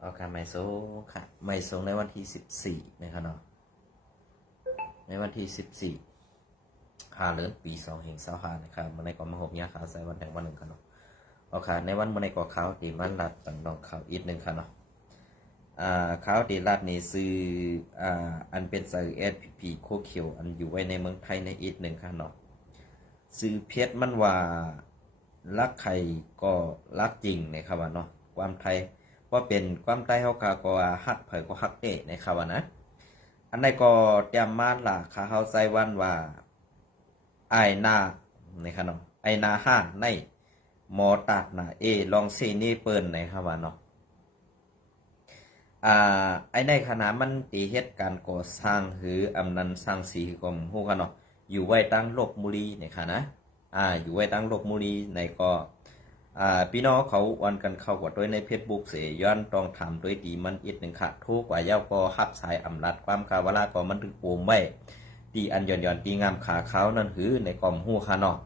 เอาการไม่สูงค่ะไม่สูงในวันที่14นะครับเนาะในวันที่14 เดือนปี2025นะครับวันในก่อนมาหกเนี่ยข่าวใส่วันแดงวันหนึ่งครับเนาะเอาค่ะในวันเมื่อในก่อข่าวตีมันรัดตันดองข่าวอีกหนึ่งครับเนาะข่าวตีรัดนี่ซื้ออันเป็นสื่อ SPP โคเขียวอันอยู่ไว้ในเมืองไทยในอีกหนึ่งครับเนาะซื้อเพชรมันว่ารักใครก็รักจริงนะครับว่าเนาะความไทยว่าเป็นความใต้เฮาก็ฮักเผยก็ฮักเตะนะครับว่านะอันใดก็เตรียมมาล่ะข้าเฮาใส่วันว่าไอนานะครับเนาะไอนาห้าในหมอตัดนะลองซีนี่เปิ้นนะครับว่าเนาะไอในขณะมันตีเฮ็ดการก่อสร้างหรืออำนันสร้างสีก็ฮู้กันเนาะอยู่ไว้ตั้งลพบุรีนะครับนะอยู่ไว้ตั้งลพบุรีในก็พี่น้องเขาวันกันเข้ากว่าด้วยในเฟซบุ๊กเสียย้อนต้องทำด้วยดีมันอีกหนึ่งค่ะทุกกว่าเย้าก็ฮับสายอำลัดความกาวลาก็มันถึงปูมไว้ตีอันย่อนตีงามขาเขานั่นหือในกล่อมหูคาเนาะ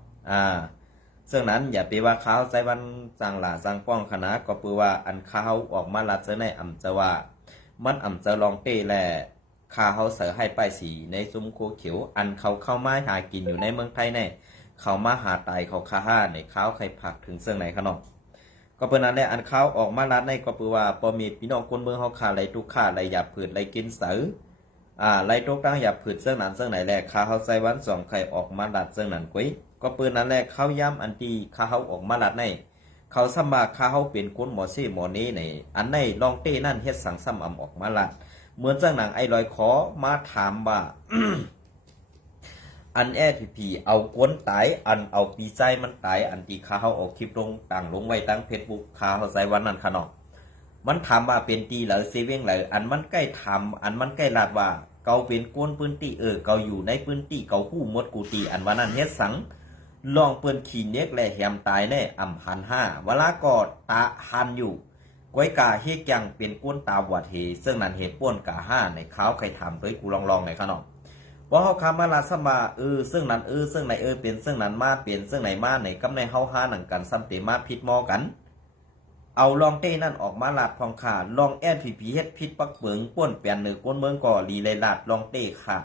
ซึ่งนั้นอย่าไปว่าเขาใส่วันสังหลาสังป้องคณะก็ปือว่าอันเขาออกมาลัดเสในอ่ำจะว่ามันอ่ำจะลองเต้แหละข้าเขาเสือให้ป้ายสีในซุ้มโคเขียวอันเขาเข้ามาหากินอยู่ในเมืองไทยแน่เขามาหาตายเขาคาห้าในเขาใครผักถึงเสื่องไหนขนมก็เป็นนั้นแหละอันเขาออกมาลัดในก็ปือว่าพอมีพี่น้องคนเมืองเขาขาไรทุกขาไรหยาบผืดไรกินเสือไรทุกตั้งหยาบผืดเสื่องนั้นเสื่องไหนแหละข้าเขาใส่วันสองใครออกมาลัดเสื่องนั้นกุ้ยก็ปืนนั้นแหละเขาย้ำอันที่ข้าเขาออกมาลัดในเขาสมัครข้าเขาเป็นคนหมอซี่หมอนี้ในอันในลองเต้นั่นเฮ็ดสั่งซ้ำอำออกมาลัดเหมือนเจ้าหนังไอ้ลอยขอมาถามว่า อันพีเอากวนตายอันเอาปีใจมันตายอันที่ข้าเขาออกคลิปลงต่างลงไว้ตั้งเฟซบุ๊กข้าเขาใส่วันนั้นขนมมันถามว่าเป็นตีหรือเซเว่งหรืออันมันใกล้ทำอันมันใกล้ลาดว่าเกาเป็นกวนปืนตีเกาอยู่ในปืนตีเกาคู่มดกูตีอันวันนั้นเฮ็ดสังลองเปิ้นขี่เน็กและแหมตายแน่อ่ำพันห้าเวลากอดตาหันอยู่ก้อยกาเฮกยังเป็นก้นตาวัดเฮซึ่งนั้นเหตุป้วนกาห้าในเขาใครถามด้วยกูลองในขนมพอเขาคำมาลาสมาซึ่งนั้นซึ่งไหนเป็นซึ่งนั้นมาเปลี่ยนซึ่งไหนมาในกำในเฮาห้าหนังกันซ้ำเตมาพิษมอกันเอาลองเต้นั่นออกมาลาดพองขาลองพีเฮ็ดพิษปักเปิงป้วนเปลี่ยนหนึ่งก้นเมืองก่อลีเลยลาดลองเต้ค่ะ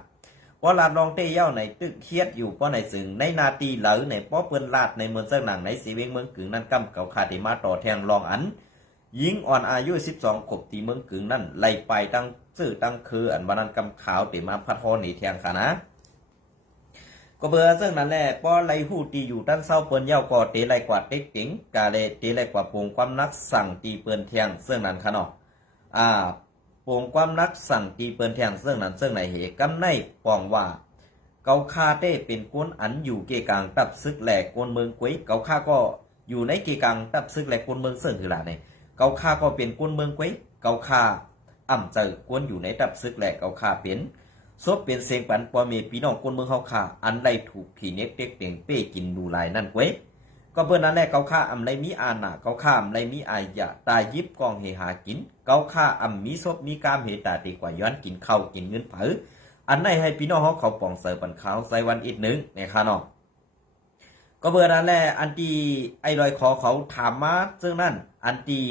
พอลาดลองเต้เย้าในตึกเครียดอยู่ป้อในสึงในนาตีเหลอในป้อเปิ้นลาดในเมืองเสื้อหนังในสีเวงเมืองกึ่งนั่นกำเก่าขาดมาต่อแทงลองอันยิงอ่อนอายุ12ขบตีเมืองกึ่งนั่นไล่ไปตั้งซื่อตั้งคืออันวันนั้นกำขาวเตมาพัดฮอนี่แทงค่ะนะก็เบอร์ซึ่งนั่นแหละป้อไล่หูตีอยู่ด้านเศร้าเปิ้นเย้าก่อเตไล่กว่าเต็กติ๋งกาเลเตไล่กว่าปงความนักสั่งตีเปิ้นแทงซึ่งนั้นค่ะเนาะปงความนักสั่งตีเปิ้นแทงซึ่งนั้นซึ่งไหนเหกำในปองว่าเกาคาเต้เป็นก้นอันอยู่เกกลางตับซึกแหลกก้นเมืองกุ้ยเกาคาก็อยู่ในเกกลางตับซึกแหลกก้นเมืองซึ่งคือหล่ะเนี่ยเกาคาก็เป็นก้นเมืองกุ้ยเกาคาอ่ำเจอก้นอยู่ในตับซึกแหลกเกาคาเป็นซบเป็นเสียงปันปอเมพี่น้องก้นเมืองเฮาคาอันใดถูกขี่เน็ตเต็กเต็งเป้กินดูลายนั่นกุ้ยก็เปิ้นนั่นแหละเกาคาอ่ำไรมีอาณาเกาคาอ่ำไรมีอายะตายิบกองเฮหากินเกาคาอ่ำมีซบมีกามเฮตาตีกว่าย้อนกินข้าวกินเงินเผออันไหนให้พี่น้องเขาป่องเสิร์ฟปันขาวใส่วันอีกหนึ่งในค่ะเนาะก็เบอร์นั้นแหละอันที่ไอ้ลอยคอเขาถามมาซึ่งนั่นอันที่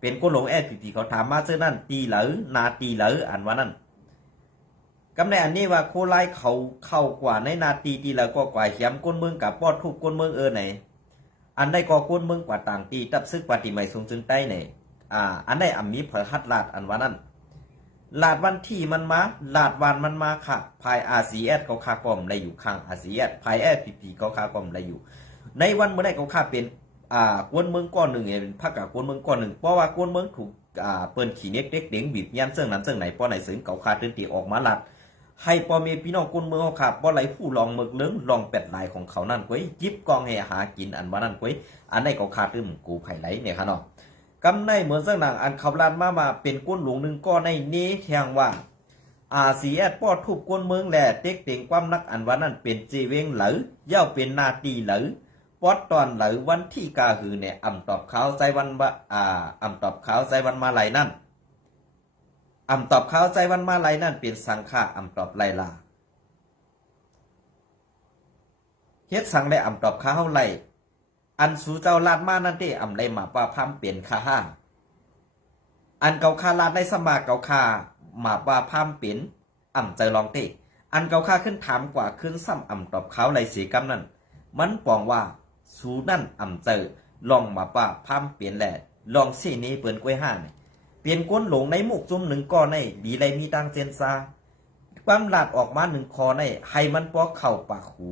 เป็นก้นหลงพีเขาถามมาซึ่งนั่นตีเหลอนาตีเหลออันว่านั่นกำในอันนี้ว่าโคไลเขาเข้ากว่าในนาตีตีเหลอก็กว่าเขียมก้นเมืองกับปอดทุกก้นเมืองไหนอันใดก็ก้นเมืองกว่าต่างตีตับซึกปฏิไม่ทรงจึงใต้เนี่ยอันใดอ่ำมีพระหัตลาดอันว่านั่นลาดวันที่มันมาลาดวันมันมาค่ะภายอาซีเอสเขาคากอมได้อยู่ข้างอาซีเอสภายพีเขาคากอมได้อยู่ในวันเมื่อใดเขาคาเป็นกวนเมืองก้อนหนึ่งเป็นพักกับกวนเมืองก้อนหนึ่งเพราะว่ากวนเมืองถูกเปิ้นขี่เน็กเด็กเด้งบีบยันเสื่องนั้นเสื่องไหนป้อไหนสึงเขาคาตื่นตีออกมาลาดให้ปอเมพี่น้องกวนเมืองเขาขาป้อไหลผู้ลองเมืองเลื้งลองเป็ดลายของเขานั่นกุ้ยยิบกองให้หากินอันว่านั่นกุ้ยอันไหนเขาคาตื่นกูไผ่ไหลเนี่ยค่ะเนาะกำในเหมือนเสื่องหนังอันขับลานมาเป็นก้นหลวงหนึ่งก็ในนี้แทงว่าสีแอดปอดทุบก้นเมืองแหล่เต็กเต็งความนักอันว่านั่นเป็นจีเวงเหลอเย่าเป็นนาตีเหลอปอดตอนเหลอวันที่กาหือเนี่ยอ่ำตอบเขาใจวันอ่ำตอบเขาใจวันมาไหลนั่นอ่ำตอบเขาใจวันมาไหลนั่นเป็นสังฆาอ่ำตอบไหลลาเฮ็ดสังได้อ่ำตอบเขาไหลอันสู่เจ้าลาดมานั่นเด้อ่ำไหลมาป้าพัมเปลี่ยนคาห้า อันเกาคาลาดในสมาเกาคาหมาว่าพามเป็นเจอลองเตอันเกาคาขึ้นถามกว่าขึ้นซ้ำตอบเขาไรเสียกำนั่นมันปองว่าสูนั่นเจอลองมาว่าพามเปลี่ยนแหละลองเสียนี้เปิ้นกล้วยห้าเนี่ยเปลี่ยนก้นหลงในมุกจุ่มหนึ่งก้อนในดีไรมีตังเจนซาความลาดออกมาหนึ่งคอในให้มันปอกเข่าปากหู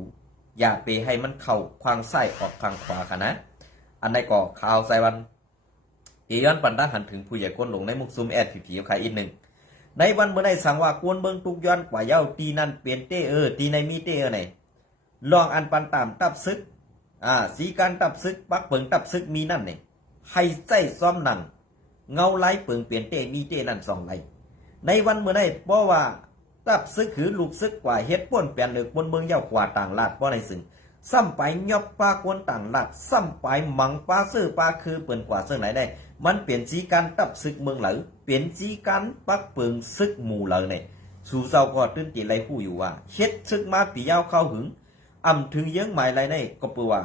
อย่าไปให้มันเข่าควางไส้ออกทางขวาค่ะนะอันในก่อข่าวใส่วันตีย้อนปันด้าหันถึงผู้ใหญ่ก้นหลงในมุกซุมแอดผีๆขายอีกหนึ่งในวันเมื่อได้สั่งว่ากวนเบิงตุกย้อนกว่าเย้าตีนั่นเปลี่ยนเต้ตีในมีเต้ไหนลองอันปันตามตับซึกสีการตับซึกปักเปิงตับซึกมีนั่นเนี่ยให้ใจซ้อมหนังเงาไล่เปิงเปลี่ยนเต้มีเต้นั่นสองไล่ในวันเมื่อได้เพราะว่าตับซึกคือลูกซึกกว่าเฮ็ดป้นเปลี่ยนเลือกบนเมืองเย้ากว่าต่างลาดเพราะในซึ่งซ้ำไปยอบปลากวนต่างลาดซ้ำไปมังปลาซื้อปลาคือเปิ่นกว่าเสื้อไหนได้มันเปลี่ยนจีการตับซึกเมืองเหลอเปลี่ยนจีการปักเปิงซึกหมู่เหลอเนี่ยสู่เจ้าก็ตื่นตีไรผู้อยู่ว่าเฮ็ดซึกมาปียาวเข้าหึงถึงเยื้องหมายไรในก็เปว่า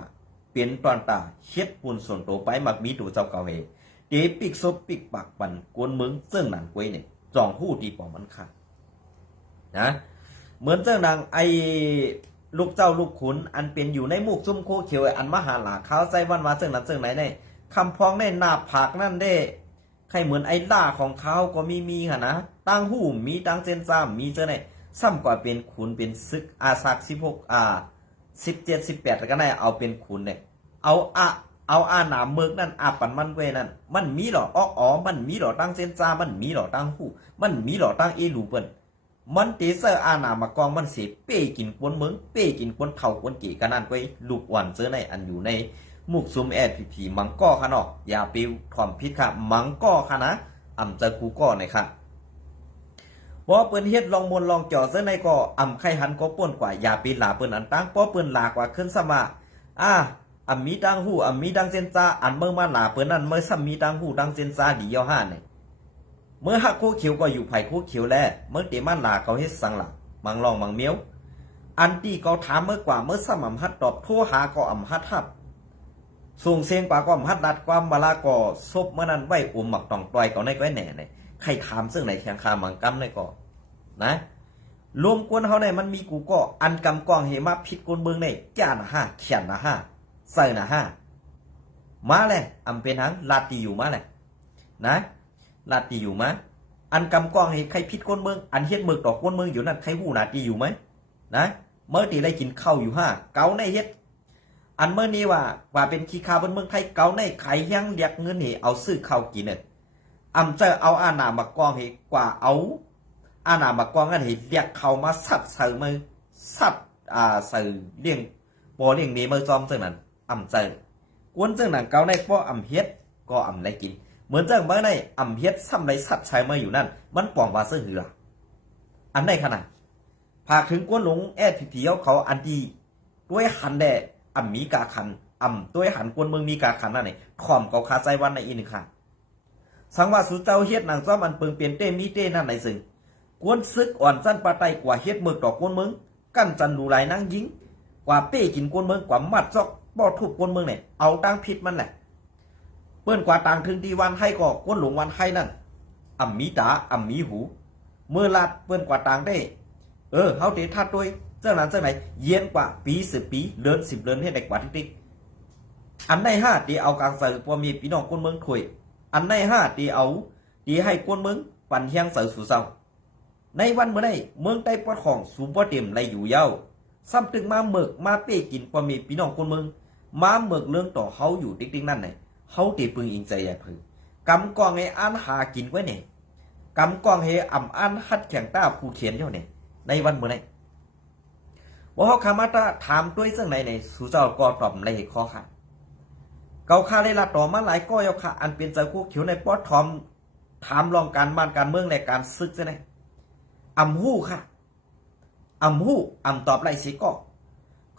เปลี่ยนตอนตาเฮ็ดปุ่นส่วนโตไปมักมีตัวเจ้าเก่าเฮเดปิกซบปิกปากปันกวนเมืองเสื้อหนังกวยเนี่ยจองหู้ดีปอมันขาดนะเหมือนเจ้านางไอลูกเจ้าลูกขุนอันเป็นอยู่ในมุกซุ่มโคเขียวอันมหาหลาข้าวใจวันมาเจ้านั้นเจ้าไหนได้คำพ้องในหน้าผากนั่นได้ใครเหมือนไอ้ล่าของเขาก็มีค่ะนะตั้งหูมีตั้งเจนซ้ำมีเจ้าไหนซ้ำกว่าเป็นขุนเป็นซึกสัก17 18ก็ได้เอาเป็นขุนเนี่ยเอาหนามเมือกนั่นปันมันเวนั่นมันมีหรอมันมีหรอตั้งเจนซ้ำมันมีหรอตั้งหูมันมีหรอตั้งเอลูเปิ้นมันตีเซอร์หนามากองมันเสียเป้กินปนเมืองเป้กินปนเท่าปนกี่กันนั่นไว้ลูกอ่อนเจอในอันอยู่ในมุกซุมแอดผีมังก้อค่ะเนาะอย่าไปถ่อมพิษค่ะมังก้อค่ะนะเจอกูก้อหน่อยค่ะพอเปิ้นเฮ็ดลองมนลองจ่อเสื้อในก็ไข่หันก็ป่นกว่าอย่าไปหลาเปิ้นอันตั้งเพราะเปิ้นหลากว่าขึ้นสมามีดังหูมีดังเจนซาเมื่อมาหลาเปิ้นนั่นเมื่อซ้ำมีดังหูดังเจนซาดีเยาห้าเนี่ยเมื่อหักโคเขียวก็อยู่ไผ่โคเขียวแลเมื่อเตมันหลาเขาเฮ็ดสังหลักมังลองมังเมียวอันที่เขาถามเมื่อกว่าเมื่อซ้ำฮัดตอบโทรหาก็ฮัดทับส่งเสียงกว่าก็ฮัดดัดความบาลาก็ซบเมื่อนั้นไว้หมักตองปล่อยก็ในก้อยแหน่เนี่ยใครถามซึ่งไหนแข่งคามังกำในก็นะรวมกวนเขาเนี่ยมันมีกูก็อันกำกองเหมาพิษกวนเมืองในจ้านะเขียนนะใส่นะมาเลยเป็นทั้งลาตีอยู่มาเลยนะลาตีอยู่มั้ยอันกำกองให้ใครพิษก้นเมืองอันเฮ็ดเมืองต่อก้นเมืองอยู่นั่นใครหูนาตีอยู่ไหมนะเมื่อตีได้กินข้าวอยู่เกาในเฮ็ดอันเมื่อนี้ว่าเป็นขี้ข้าวบนเมืองไทยเกาในไข่ยังเรียกเงินให้เอาซื้อข้าวกินเนี่ยเจอเอาหนามากองให้กว่าเอาหนามากองกันให้เรียกเขามาสัตว์ใส่มือสัตว์ใส่เลี้ยงปอเลี้ยงนี้มือจอมเจ้านั้นเจอกวนเจ้านั้นเกาในป้อเฮ็ดก็ได้กินเหมือนเจ้าเมื่อในเฮ็ดซ้ำไรสัตว์ชายมาอยู่นั่นมันป่องว่าเสื้อหืออันใดขนาดพากถึงกวนหลงแอดผีเขาอันดีด้วยหันแดมีกาขันด้วยหันกวนเมืองมีกาขันนั่นนี่ข่อมเกาคาใจวันในอีนึงค่ะสังว่าสุเจ้าเฮ็ดนางซ้อมอันเปิงเปลี่ยนเต้มีเต้นั่นในซึ่งกวนซึกอ่อนสั้นปลาไตกว่าเฮ็ดเมือกต่อกวนเมืองกั้นจันดูไหลนั่งยิงกว่าเป้กินกวนเมืองกว่ามัดซอกบ่ทุบกวนเมืองเนี่ยเอาตั้งพิษมันแหละเปิ้นกว่าต่างถึงที่วันให้ก็ก้นหลงวันให้นั่นมีตามีหูเมื่อลาดเปิ้นกว่าต่างได้เฮาเตทัดด้วยเจ้านั้นเจ้าไหนเย็นกว่าปี10 ปีเดือน10 เดือนให้ได้กว่าติ๊กอันใน5ตีเอากลางใส่พอมีพี่น้องก้นเมืองถวยอันใน5ตีเอาตีให้ก้นเมืองปั่นเฮียงใส่สู่เศร้าในวันเมื่อได้เมืองใต้ปอดของสูบบ่เต็มไรอยู่เย้าซ้ำตึงมาเมือกมาเป้กินพอมีพี่น้องก้นเมืองมาเมือกเรื่องต่อเฮาอยู่ติ๊กนั่นไหนเขาตีปึงอิงใจใหญ่พือกำกองให้อันหากินไว้เนี่ยกำกองให้อันฮัดแข่งต้าผู้เขียนเท่าเนี่ยในวันเมื่อไหร่ว่าเขาคามาตาถามด้วยซึ่งในสุเจ้าก็ตอบในข้อค่ะเกาคาได้ละต่อมาหลายก็ยกค่ะอันเป็นใจคู่เขียวในป๊อดทอมถามลองการบ้านการเมืองในการซึกใช่ไหมหู้ค่ะหู้ตอบไรสิก็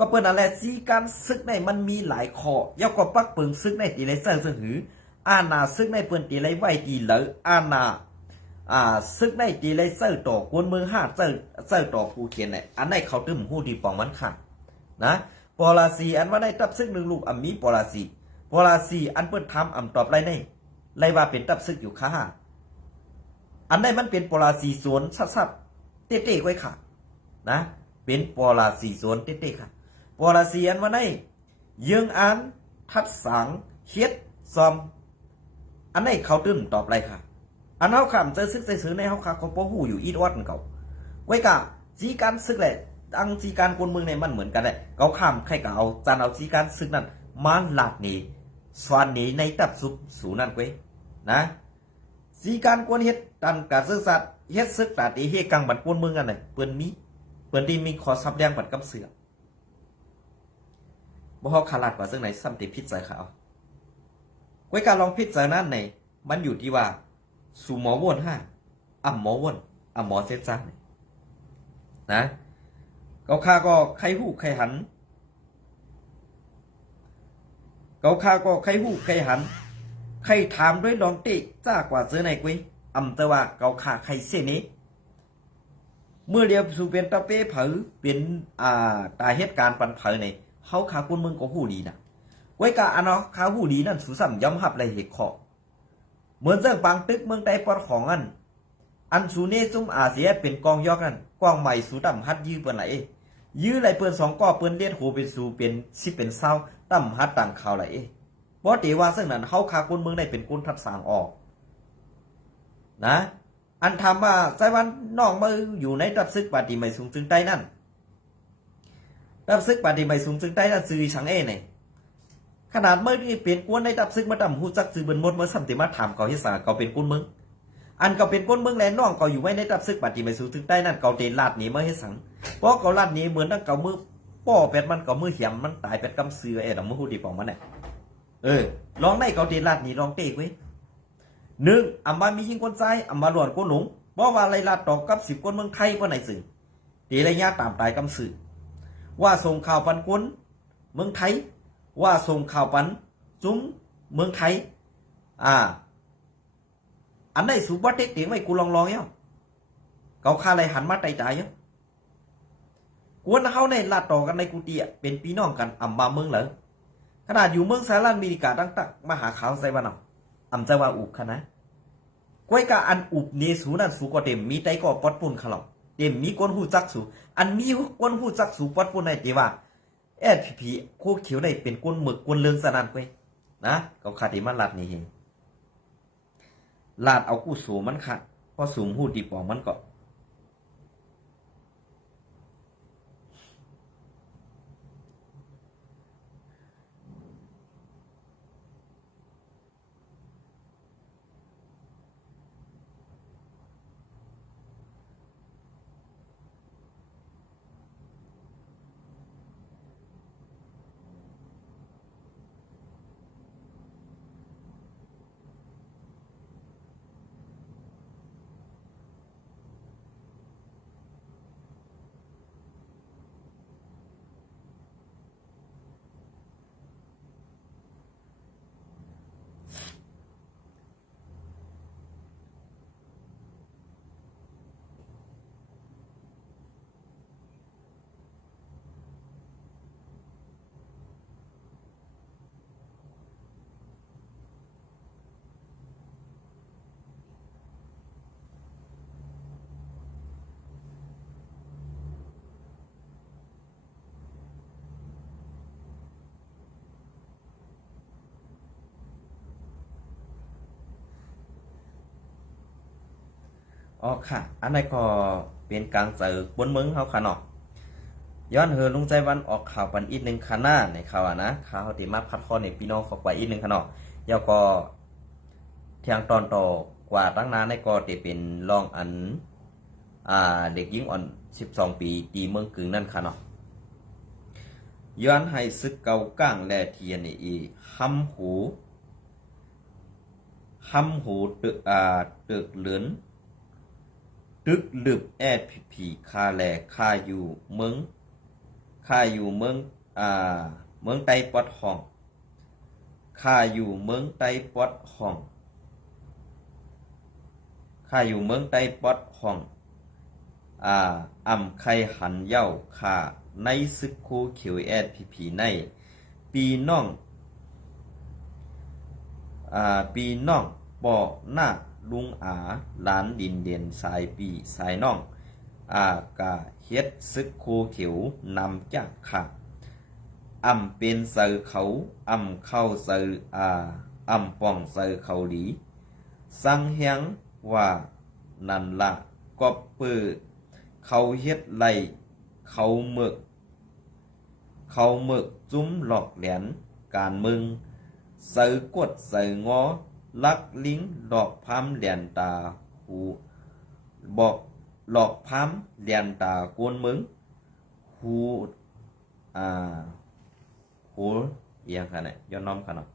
เปิ้นอะไรซีการซึกในมันมีหลายข้อยกก็ปักเปิงซึกในตีไรเซอร์ซึ่งหือนาซึกในเปิ้นตีไรไว้ตีเหลอนาซึกในตีไรเซอร์ต่อกวนเมือง5เซอร์ต่อผู้เขียนเนี่ยอันไหนเขาตึมหู้ดีปองมันค่ะนะปอลาซีอันว่าได้ตับซึกหนึ่งลูกมีปอลาซีอันเปิ้นทำตอบไรในไรว่าเป็นตับซึกอยู่ค่ะ อันใดมันเป็นปลาสีสวนชัดๆเต้ๆไว้ค่ะนะเป็นปลาสีสวนเต้ๆค่ะปลาสีอันว่าได้ยังอ่านทัดสังเฮ็ดซอมอันไหนเขาตื้มตอบไรค่ะอันเฮาคำจะซึกใจซื้อในเฮาค่ะเขาบ่ฮู้อยู่อีดอดเขาไว้กะจีการซึกแหละอังจีการกวนเมืองในมันเหมือนกันแหละเขาข้ามใครก็เอาจานเอาจีการซึกนั้นมาหลัดนี่สวนนี้ในตับสุบสูนั่นเว้ยนะจีการกวนเฮ็ดตันกะซึกสัตว์เฮ็ดซึกตาตีเฮกังบัดกวนเมืองกันน่ะเปิ้นที่มีขอซับแดงบัดกำเสือบ่เฮาขาลัดว่าซึ่งไหนซ้ำติพิษใส่เขาไว้การลองพิจารณาในมันอยู่ที่ว่าสู่หมอวนหมอวนหมอเส้นซ่านะเขาข้าก็ใครหู้ใครหันเขาข้าก็ใครหู้ใครหันใครถามด้วยลองติจ้ากว่าเจอไหนกุ้ยแต่ว่าเขาข้าใครเส้นนี้เมื่อเรียบสู่เป็นตะเป้เผอเป็นตาเหตุการณ์ปันเผอในเขาขาคุณมึงก็หู้ดีนะไว้กะอันเนาะขาหู้ดีนั่นสุสัมย้ำหับเลยเหตุข้อเหมือนเรื่องปังตึกเมืองใดปอดของอันสูเนซุ่มอาเซียเป็นกองยอกนั่นกองใหม่สูต่ำฮัดยื้อเปิ้นไหลยื้อไหลเปิ้นสองก้อเปิ้นเลียดโหเป็นสูเป็นสิเป็นเศร้าต่ำฮัดต่างข่าวไหลบ่ตีว่าซึ่งนั้นเฮาคาคนเมืองได้เป็นคนทัดสางออกนะอันทำว่าใจวันน้องมืออยู่ในรับซึกปฏิไม่สูงจึงใต้นั่นรับซึกปฏิไม่สูงจึงใต้นั่นซื้อสังเนี่ยขนาดเมื่อที่เป็นกวนในรับซึกมาดำหูจักซื้อเบิ่นหมดเมื่อสัมติมาถามเขาเฮ็ดสาเขาเป็นคนเมืองอันก็เป็นคนเมืองแลน้องก็อยู่ไว้ในรับซึกปฏิไม่สูงจึงใต้นั่นเขาเตลาดหนีมาเฮ็ดสังเพราะเขาลาดหนีเหมือนตั้งเขามือป้อเป็ดมันก็มือเหี่ยมมันตายเป็ดกำเสือดำมือหูดีปองมันเนี่ยลองในเขาเตลาดหนีลองเตะไว้หนึ่งมามียิงคนใจมาหลวนคนหลงเพราะว่าไรลาดตอกกับ10คนเมืองไทยว่าไหนสื่อตีระยะตามตายกำสื่อว่าส่งข่าวปันคนเมืองไทยว่าส่งข่าวปันจุ้มเมืองไทยอันไหนสูบวัดเด็กๆไว้กูลองเนาะเขาฆ่าอะไรหันมาใจใจเนาะกวนเขาในลาดต่อกันในกุฏิเป็นพี่น้องกันมาเมืองเหรอขนาดอยู่เมืองสหรัฐอเมริกาตั้งตักมาหาข่าวใส่บ้านเอาใจว่าอุบขนาดก้อยกาอันอุบเนสูนั่นสูก็เต็มมีใจก็ปอดปุ่นขลังเต็มมีก้นหูจักสูอันมีก้นหูจักสูปอดปุ่นในเดีว่าผีโคเขียวได้เป็นก้นหมึกก้นเลืองสนั่นไปนะเขาขาดที่มันลาดนี่เองลาดเอากู้สูมันขาดพอสูงหูดีปองมันก็อ๋อค่ะอันนี้ก็เป็นการเจอบนเมืองเขาค่ะเนาะย้อนลุงใจวันออกข่าวปันอีกหนึ่งค่ะหน้าในข่าวนะข่าวติมาพัดข้อในพี่น้องขอกว่าอีกหนึ่งค่ะเนาะแล้วก็เที่ยงตอนต่อกว่าตั้งนานในก็จะเป็นรองอันเด็กหญิงอ่อน12 ปีตีเมืองกึ่งนั่นค่ะเนาะย้อนให้ซึกเกาก้างแลเทียนอีห้ำหูตึกเหลือนตึกลึบผีคาแลคาอยู่เมืองเมืองไตปอดห้องคาอยู่เมืองไตปอดห้องไข่หันเย้าค่าในซึกโคเขียวผีในปีน้อง ป่อหน้าลุงอาหลานดินเด่นสายปีสายน้องอากาเฮ็ดซึกโคเขียวนำจากค่ะเป็นเสือเขาเข้าเสือป่องเสือเขาหลีสังเฮียงว่านั่นละก็เปิดเขาเฮ็ดไล่เขาเมึกจุ้มหลอกแหลนการมึงเสือกดเสืองอลักลิงหลอกพามเหลียนตาหูบอกหลอกพามเหลียนตากวนมึงหูหูเอียงค่ะเนี่ยย้อนน้อมค่ะเนาะ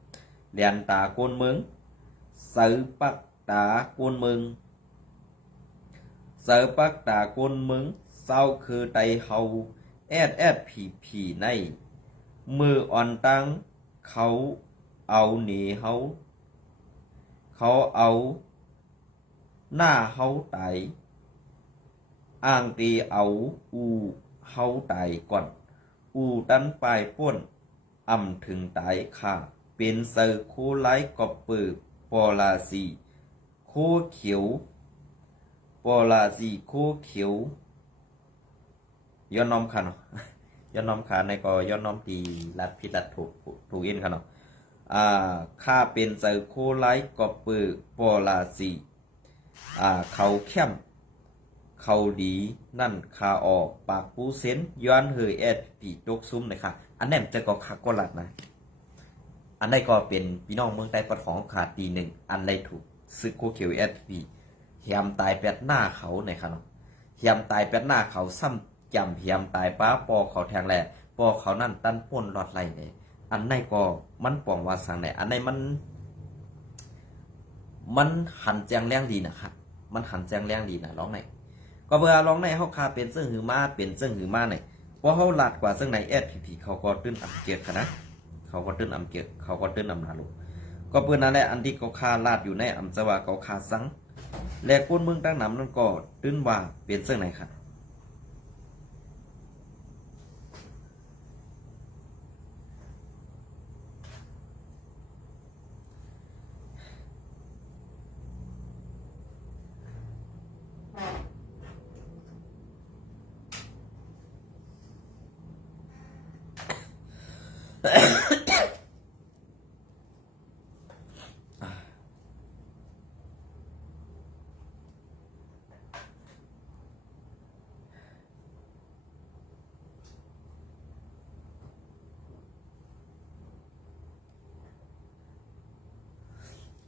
เหลียนตากวนมึงเสือปักตากวนมึงเสือปักตากวนมึงเศร้าคือไตเฮาแอดผีในมืออ่อนตังเขาเอาหนีเฮาเขาเอาหน้าเฮาไตอ้างตีเอาเฮาไตก่อนตันปลายป้นถึงตายค่ะเป็นเซอร์โคไลกอบปือปอลาซีโคเขียวปอลาซีโคเขียวย้อนน้อมค่ะเนาะย้อนน้อมค่ะในก็ย้อนน้อมตีลัดผิดลัดถูกอินค่ะเนาะข้าเป็นเซอร์โคไลกอบปือปอลาซีเขาเข้มเขาดีนั่นคาออกปากปูเซนย้อนเฮยแอดปีตกซุ้มเลยค่ะอันนั้นจะก็คักก็หลัดนะอันใดก็เป็นพี่น้องเมืองใต้ปะของขาดตีหนึ่งอันใดถูกซึกโคเขียวแอดปีเฮียมตายแปดหน้าเขาในค่ะเนาะเฮียมตายแปดหน้าเขาซ้ำจำเฮียมตายป้าปอเขาแทงแหล่ปอเขานั่นตั้นป้นหลอดไหลเลยอันใดก็มันป่องว่าสังไหนอันใดมันหันแจงแรงดีนะครับมันหันแจงแรงดีนะร้องไหนก็เวลาร้องในเขาคาเป็นเสื้อหือมาเป็นเสื้อหือมาเนี่ยเพราะเขาหลัดกว่าเสื้อในแอดผีเขาก็ตื้นอำเกียรตินะเขาก็ตื้นอำเกียรติเขาก็ตื้นอำนาลูก็เพื่อนนั่นแหละอันที่เขาคาลาดอยู่ในอำจว่าเขาคาสังและก้นเมืองตั้งน้ำนั่นก็ตื้นว่าเป็นเสื้อไหนครับ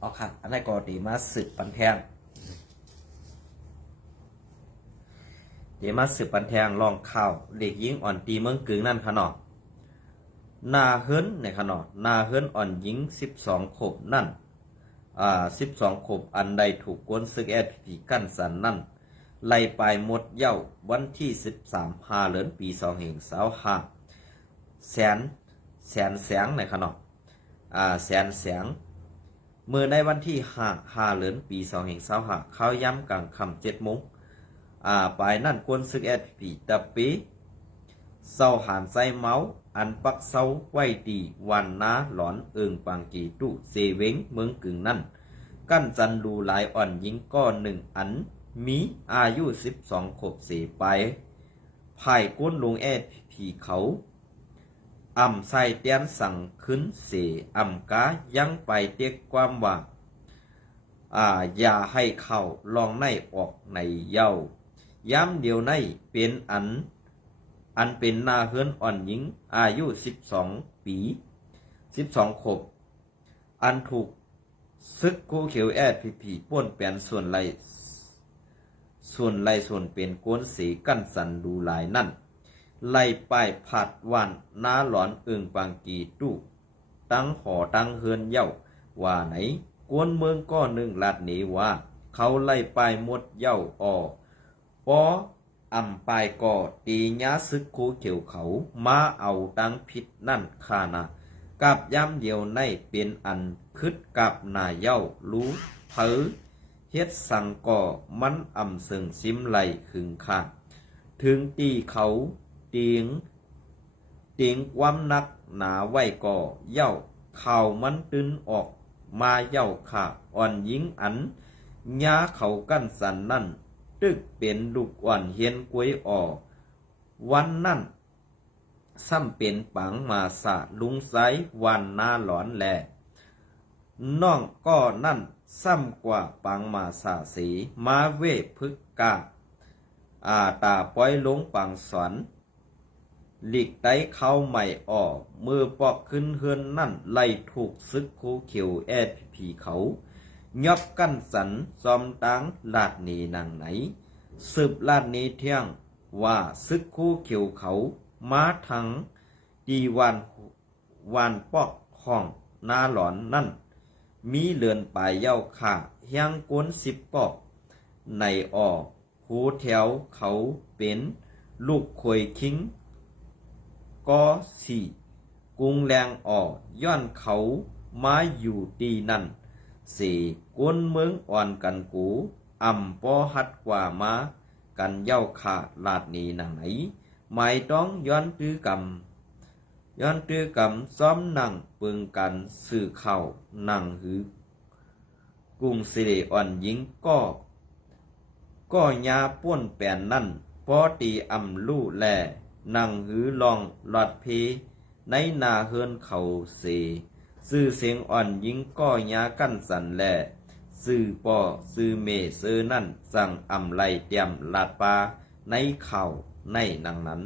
อ๋อค่ะอันนั้นก็ดีมาสืบปันแทงเดี๋ยวมาสืบปันแทงลองข่าวเด็กหญิงอ่อนตีเมืองกึ่งนั่นค่ะเนาะนาเฮิรนในค่ะเนาะนาเฮิรนอ่อนหญิง12 ขวบนั่น12 ขวบอันใดถูกกวนซึกแอดผีกั้นสันนั่นไล่ไปหมดเย้าวันที่13 เดือนปี2555แสงในค่ะเนาะแสงเมื่อในวันที่5 เดือนปี2555เขาย้ำกลางค่ำ7 โมงปลายนั่นกวนซึกแอดผีตะปีเศร้าหานไซเมาอันปักเศร้าไว้ดีวันนาหลอนเอิงปังกีตุเซเวงเมืองกึ่งนั่นกั้นจันดูหลายอ่อนยิงก้อนหนึ่งอันมีอายุ12 ขวบเสไปภายก้นลงแอดผีเขาใส่เตียนสั่งขึ้นเสกายังไปเตียกความว่าอย่าให้เข้าลองในออกในเย้าย้ำเดียวในเป็นอันเป็นนาเฮือนอ่อนหญิงอายุ12 ปี12 ขวบอันถูกซึกกูเขียวแอดผีป้นเปลี่ยนส่วนไรส่วนเป็นก้นสีกั้นสันดูหลายนั่นไล่ป้ายผัดวันน้าหลอนเอิงปังกีตู้ตั้งหอตั้งเฮือนเย้าว่าไหนกวนเมืองก้อนหนึ่งลาดหนีว่าเขาไล่ป้ายหมดเย้าปอปายก่อตีญาซึกคูเขียวเขามาเอาดังผิดนั่นคานากับย้ำเดียวในเป็นอันคึดกับนายเย้ารู้เผอเฮ็ดสังก่อมันเสิงซิมไหลขึงค่ะถึงตีเขาเตียงความนักหนาไว้ก่อเย้าข่าวมันตื้นออก มาเย้าข่าอ่อนยิงอันยาเขากั้นสันนั่นตึกเป็นลูกอ่อนเฮียนกวยออกวันนั่นซ้ำเป็นปังมาสะลุงไซวันนาหลอนแลน้องก็นั่นซ้ำกว่าปังมาสะสีมาเวพึกกาตาป้อยลงปังสอนหลีกไตเข้าใหม่ออกมือปอกขึ้นเฮือนนั่นไล่ถูกซึกคูเขียวแอดผีเขายอบกั้นสันซอมตังลาดนีนางไหนสืบลาดนี้เที่ยงว่าซึกคู่เขียวเขามาทั้งดีวันปอกห้องนาหลอนนั่นมีเลือนปลายเย้าข่าเฮียงกวน10 ปอกในออกหูแถวเขาเป็นลูกคอยคิงก็สี่กุงแรงออกย้อนเขามาอยู่ดีนั่นสี่กวนเมืองอ่อนกันกูปอหัดกว่ามากันเย้าขาลาดนีหนังไหนไม่ต้องย้อนตื้อกำซ้อมนั่งปึงกันสื่อเข่านั่งหือกุ้งสิเดอ่อนยิงก็ยาป้วนแปนนั่นพอตีลู่แลนั่งหือลองหลอดเพในนาเฮือนเขาเสซื่อเสียงอ่อนยิงก็ยากั้นสันแลซื่อปอซื่อเมซื่อนั่นสั่งไลเตรียมลาดปลาในเข่าในนังนั้น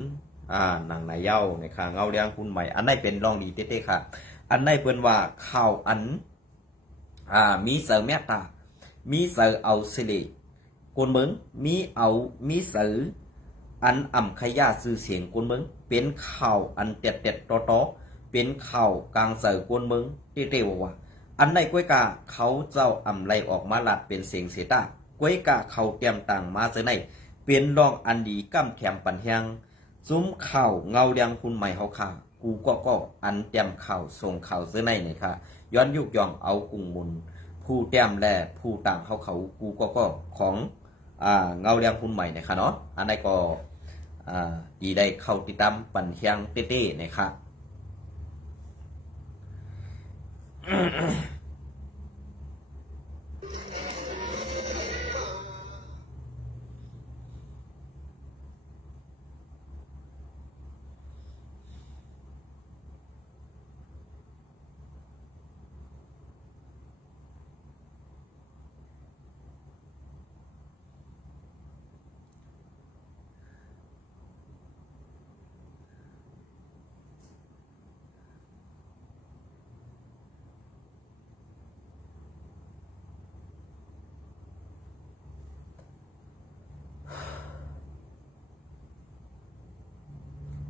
นังนายเย้าในข้างเงาเลี้ยงคุณใหม่อันนี้เป็นรองดีเต้ๆค่ะอันนี้เปิ้นว่าข่าวอันมีเสือแม่ตามีเสือเอาสิริกุนเมืองมีเสืออันขยาซื่อเสียงกุนเมืองเป็นข่าวอันเต็ดๆตอเป็นข่าวกลางเสือกุนเมืองเต้ๆว่าอันในก้วยกาเขาเจ้าไลออกมาลัดเป็นเสียงเสตาก้วยกาเขาเตรียมต่างมาเสในเป็นรองอันดีก้ำแถมปันเฮียงซุ้มข่าวเงาเรียงคุณใหม่เขาค่ะกูก็อันเตรียมข่าวส่งข่าวเสในเนี่ยค่ะย้อนยุกย่องเอากุ้งมุนผู้เตรียมแลผู้ต่างเขากูก็ของเงาเรียงคุณใหม่เนี่ยค่ะเนาะอันนี้ก็ดีได้เข้าติดตามปันเฮียงเต้ๆเนี่ยค่ะ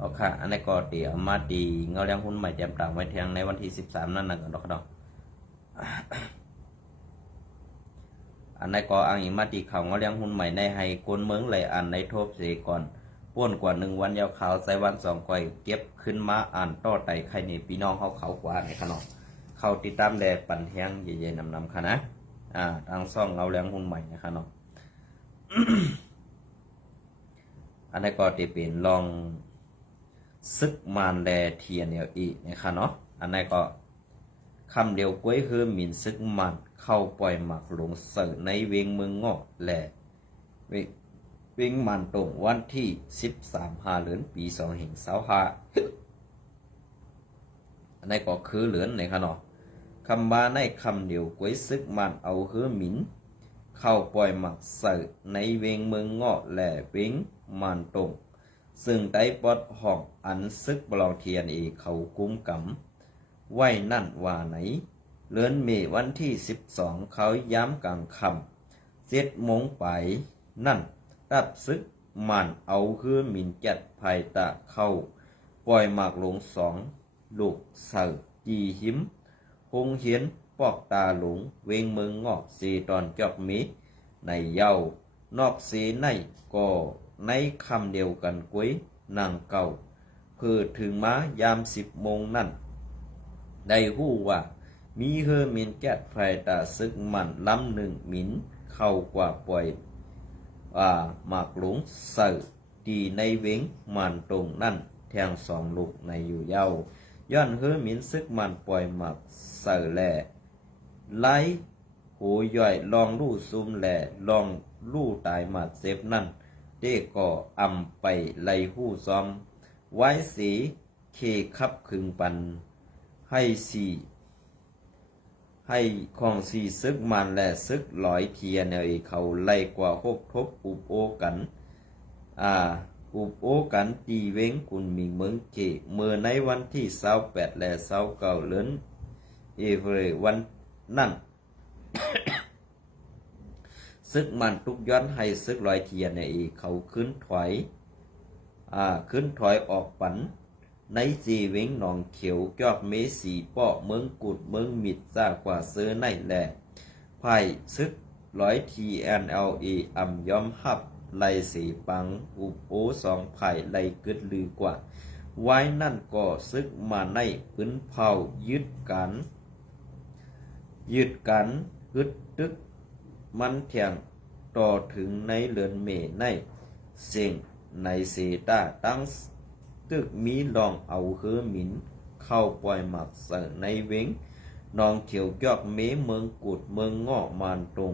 โอเคอันนี้ก็เดี๋ยวมาดีเงาเลี้ยงหุ้นใหม่เตรียมต่างไว้เทียงในวันที่13นั่นกันดอกอันนี้ก็อังอีมาดีข่าวเงาเลี้ยงหุ้นใหม่ในให้คนเมืองเลยอันในทบเสก่อนป้วนกว่า1 วันยาวข่าวใส่วัน2ก่อยเก็บขึ้นมาอ่านต่อไต่ใครนี่พี่น้องเขากว่าในขนมเขาติดตามแลปั่นเทียงเย็นๆนำค่ะนะทางซ่องเงาเลี้ยงหุ้นใหม่นะคะเนาะ อันนี้ก็จะเป็นลองซึกมานแลเทียนเดียวอีนะคะเนาะอันนี้ก็คำเดียวก้วยคือหมิ่นซึกมันเข้าปล่อยหมักหลงเสือในเวงเมืองงอแลเวงมันตรงวันที่13 เดือนปี2525อันนี้ก็คือเหลือนนะคะเนาะคำว่าในคำเดียวก้วยซึกมันเอาคือหมิ่นเข้าปล่อยหมักเสือในเวงเมืองงอแลเวงมันตรงซึ่งได้ปอดห้องอันซึกบลองเทียนเขากุ้มกำไว้นั่นว่าไหนเลือนเมวันที่12เขาย้ำกลางคำ7 โมงไปนั่นรับซึกมันเอาคือหมิ่นแกดภายตะเข้าปล่อยหมากหลง2 ลูกเสือจีหิมคงเหียนปอกตาหลงเวงเมืองงอกสีตอนจอกมีในเย้านอกสีในก็ในคำเดียวกันกุ้ยนางเก่าเพื่อถึงมายาม10 โมงนั่นได้หู้ว่ามีเฮอมินแก๊ดไฟตาซึกมันลำ1 มินเข้ากว่าปล่อยหมากหลงเสือดีในเวงมันตรงนั่นแทง2 ลูกในอยู่เย้าย้อนเฮอมินซึกมันปล่อยหมากเสือแล ไล่โหย่อยลองลู่ซุมแหล่ลองลู่ตายหมัดเซฟนั่นเด้ก็อำไปไล่หู้ซ้อมไว้สีเคคับคึงปันให้สี่ให้ของสี่ซึกมันและซึกลอยเทียนเขาไล่กว่าหกทบอุบโอกันอุบโอกันตีเว้งกุนมีเมืองเกเมื่อในวันที่28และ29เดือนเอเวรวันนั่น ซึกมันทุกย้อนให้ซึกลอยเทียนเขาขึ้นถอยออกปันในจีเวงหนองเขียวจอกเมสีป้อเมืองกุดเมืองมิดซ่ากว่าเสื้อในแหล่ไพ่ซึกร้อยทีแอนเอลอ่ำยอมหับไล่สีปังอุบโอสองไผ่ไล่กึดลือกว่าไว้นั่นก็ซึกมาในพื้นเผายึดกันฮึดตึกมันเถียงต่อถึงในเลือนเมในเสียงในเสตาตั้งตึกมีลองเอาเฮือหมินเข้าปล่อยหมักเสในเว้งนองเขียวยอกเมเมืองกุดเมืองงอกมานตรง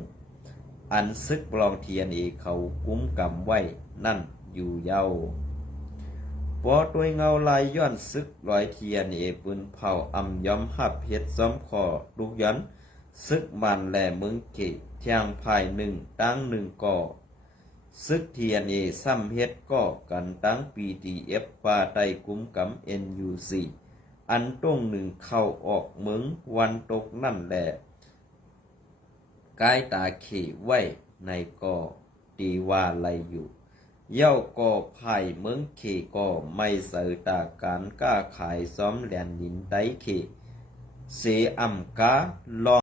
อันซึกปลองเทียนเขากุ้มกำไว้นั่นอยู่เย้าพอตัวเงาลายย้อนซึกลอยเทียนปืนเผาอำย้อมหับเฮ็ดซ้อมคอลูกยันซึกมันแหล่เมืองเกะเทียงภายหนึ่งตั้งหนึ่งก่อซึกเทียนซ้ำเฮ็ดก่อกันตั้ง PDF ปาไตกุ้มกำ NUC อันต้งหนึ่งเข้าออกเมืองวันตกนั่นแหละกายตาเขไว้ในก่อตีว่าไลอยู่เย้าก่อไผ่เมืองเขก่อไม่เสือตาการก้าขายซ้อมแหลนดินไตเขเสอ่ำกาลอง